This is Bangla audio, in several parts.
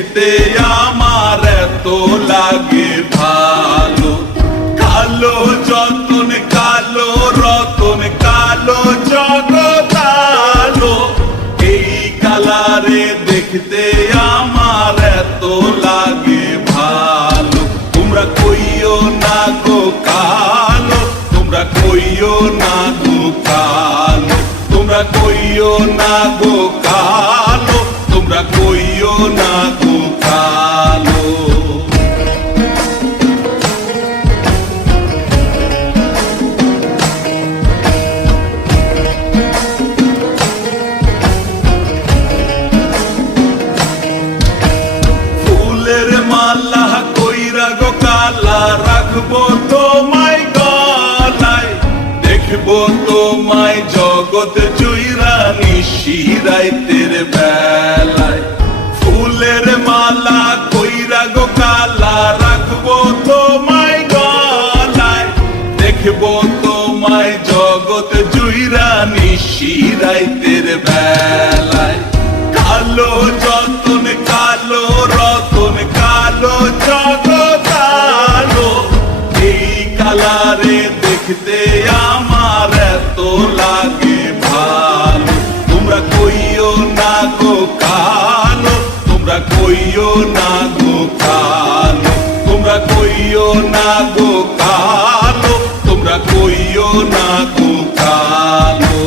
দেখতে আমার এত লাগে ভালো। কালো যতন কালো রতন কালো জগৎ আলো, এই কালারে দেখতে আমার এত লাগে ভালো। তোমরা কইও না গো কালো, তোমরা কইও না গো কালো, তোমরা কইও না গো কালো, তোমরা কইও না গো কালো। ফুলের মালা কইরা গো কালা রাখবো তোমায় গলায়, দেখবো তোমায় জগৎ জুইরা নিশিরাইতের বেলায়। ফুলের মালা কইরা গো কালা রাখবো তোমায় গলায়, দেখবো তোমায় জগৎ জুইরা নিশিরাইতের বেলায়। কালো যতন কালো রতন কালো জগৎ আলো, এই কালারে দেখতে আমার এত লাগে ভালো। তোমরা কইও না গো কালো, তোমরা কইও না গো কালো, তোমরা কইও না গো কালো, তোমরা কইও না গো কালো।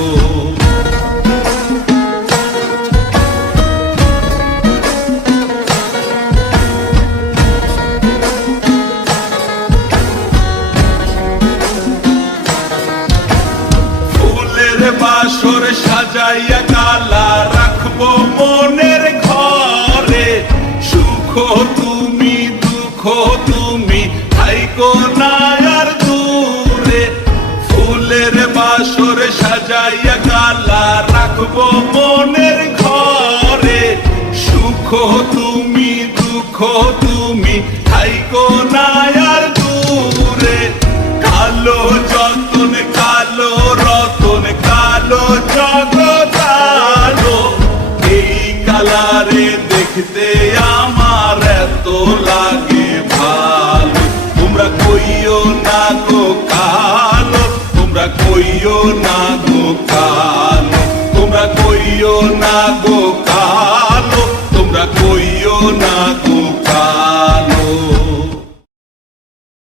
বাসর সাজাইয়া কালা রাখবো মনের ঘরে, সুখ তুমি দুঃখ তুমি থাইকো না আর দূরে। ফুলের বাসর সাজাইয়া কালা রাখবো মনের ঘরে, সুখ তুমি দুঃখ তুমি থাইকো না আর দূরে। কালো যতন কালো রতন কালো জগৎ আলো, এই কালারে দেখতে আমার এত লাগে ভালো। তোমরা কইও না গো কালো, তোমরা কইও না গো কালো, তোমরা কইও না গো কালো, তোমরা কইও না গো